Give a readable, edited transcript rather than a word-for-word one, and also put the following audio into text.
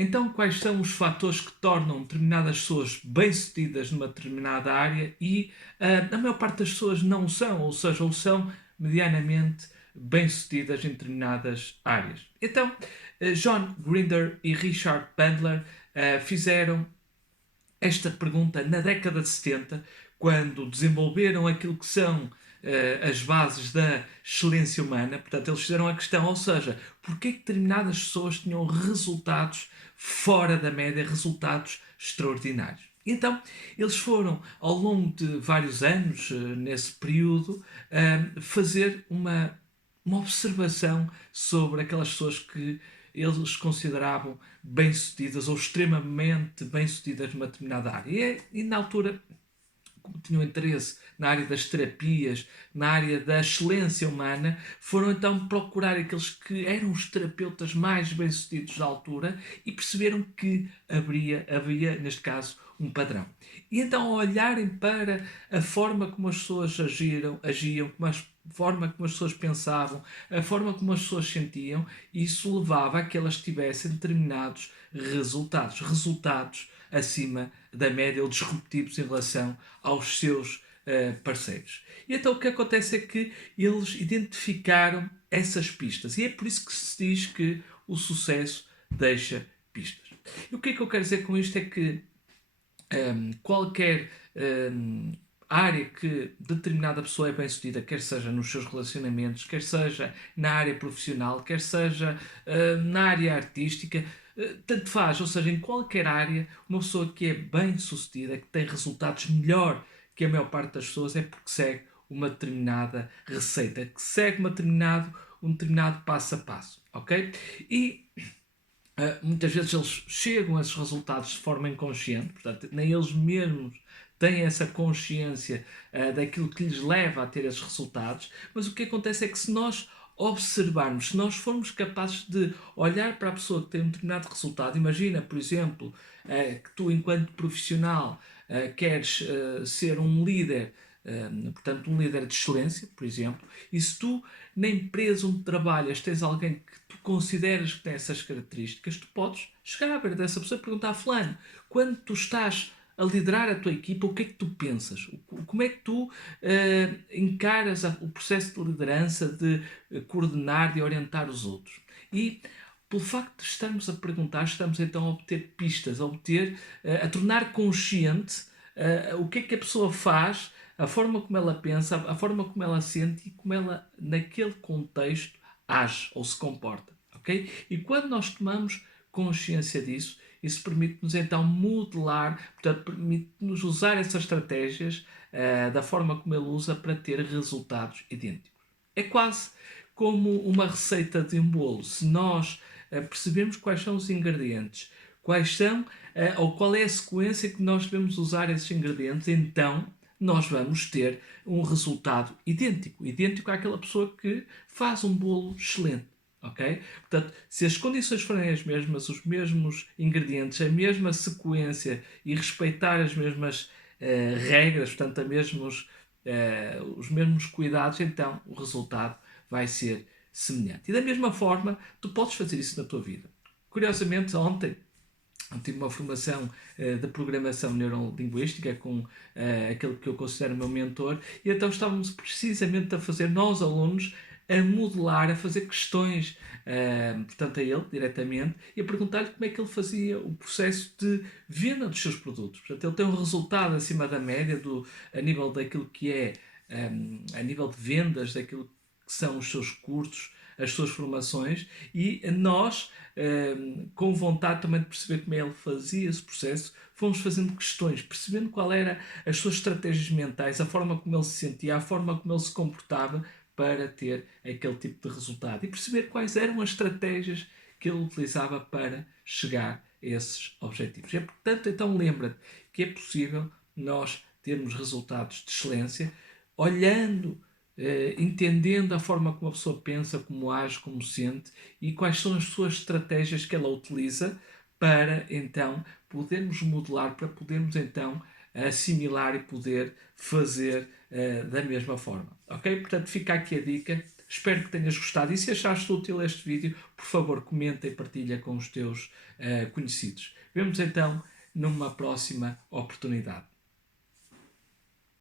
Então, quais são os fatores que tornam determinadas pessoas bem-sucedidas numa determinada área e a maior parte das pessoas não são, ou seja, ou são medianamente bem-sucedidas em determinadas áreas? Então, John Grinder e Richard Bandler fizeram esta pergunta na década de 70, quando desenvolveram aquilo que são as bases da excelência humana. Portanto, eles fizeram a questão, ou seja, porquê que determinadas pessoas tinham resultados fora da média, resultados extraordinários. Então, eles foram, ao longo de vários anos, nesse período, fazer uma observação sobre aquelas pessoas que eles consideravam bem-sucedidas ou extremamente bem-sucedidas numa determinada área. E na altura, como tinham interesse na área das terapias, na área da excelência humana, foram então procurar aqueles que eram os terapeutas mais bem-sucedidos da altura e perceberam que havia neste caso, um padrão. E então, ao olharem para a forma como as pessoas agiam, como a forma como as pessoas pensavam, a forma como as pessoas sentiam, isso levava a que elas tivessem determinados resultados acima da média ou disruptivos em relação aos seus parceiros. E então o que acontece é que eles identificaram essas pistas. E é por isso que se diz que o sucesso deixa pistas. E o que é que eu quero dizer com isto é que qualquer área que determinada pessoa é bem sucedida, quer seja nos seus relacionamentos, quer seja na área profissional, quer seja na área artística, tanto faz, ou seja, em qualquer área, uma pessoa que é bem sucedida, que tem resultados melhor que a maior parte das pessoas, é porque segue uma determinada receita, que segue um determinado passo a passo, ok? E muitas vezes eles chegam a esses resultados de forma inconsciente, portanto, nem eles mesmos têm essa consciência daquilo que lhes leva a ter esses resultados, mas o que acontece é que se nós observarmos, se nós formos capazes de olhar para a pessoa que tem um determinado resultado, imagina, por exemplo, que tu, enquanto profissional, queres ser um líder, portanto, um líder de excelência, por exemplo, e se tu, na empresa onde trabalhas, tens alguém que tu consideras que tem essas características, tu podes chegar à beira dessa pessoa e perguntar a fulano, quando tu estás a liderar a tua equipa, o que é que tu pensas? Como é que tu encaras o processo de liderança, de coordenar, de orientar os outros? E pelo facto de estarmos a perguntar, estamos então a obter pistas, a tornar consciente o que é que a pessoa faz, a forma como ela pensa, a forma como ela sente e como ela, naquele contexto, age ou se comporta. Ok? E quando nós tomamos consciência disso, isso permite-nos então modelar, portanto, permite-nos usar essas estratégias da forma como ele usa para ter resultados idênticos. É quase como uma receita de um bolo. Se nós percebemos quais são os ingredientes, quais são ou qual é a sequência que nós devemos usar esses ingredientes, então nós vamos ter um resultado idêntico àquela pessoa que faz um bolo excelente. Ok? Portanto, se as condições forem as mesmas, os mesmos ingredientes, a mesma sequência e respeitar as mesmas regras, portanto, os mesmos cuidados, então o resultado vai ser semelhante. E da mesma forma, tu podes fazer isso na tua vida. Curiosamente, ontem tive uma formação de programação neurolinguística com aquele que eu considero o meu mentor, e então estávamos precisamente a fazer, nós alunos, a modelar, a fazer questões, portanto a ele, diretamente, e a perguntar-lhe como é que ele fazia o processo de venda dos seus produtos. Portanto, ele tem um resultado acima da média a nível daquilo que é, a nível de vendas, daquilo que são os seus cursos, as suas formações, e nós, com vontade também de perceber como ele fazia esse processo, fomos fazendo questões, percebendo qual era as suas estratégias mentais, a forma como ele se sentia, a forma como ele se comportava para ter aquele tipo de resultado e perceber quais eram as estratégias que ele utilizava para chegar a esses objetivos. É, portanto, então lembra-te que é possível nós termos resultados de excelência olhando, entendendo a forma como a pessoa pensa, como age, como sente e quais são as suas estratégias que ela utiliza para então podermos modelar, para podermos então assimilar e poder fazer da mesma forma. Ok? Portanto, fica aqui a dica. Espero que tenhas gostado e se achaste útil este vídeo, por favor, comenta e partilha com os teus conhecidos. Vemos então numa próxima oportunidade.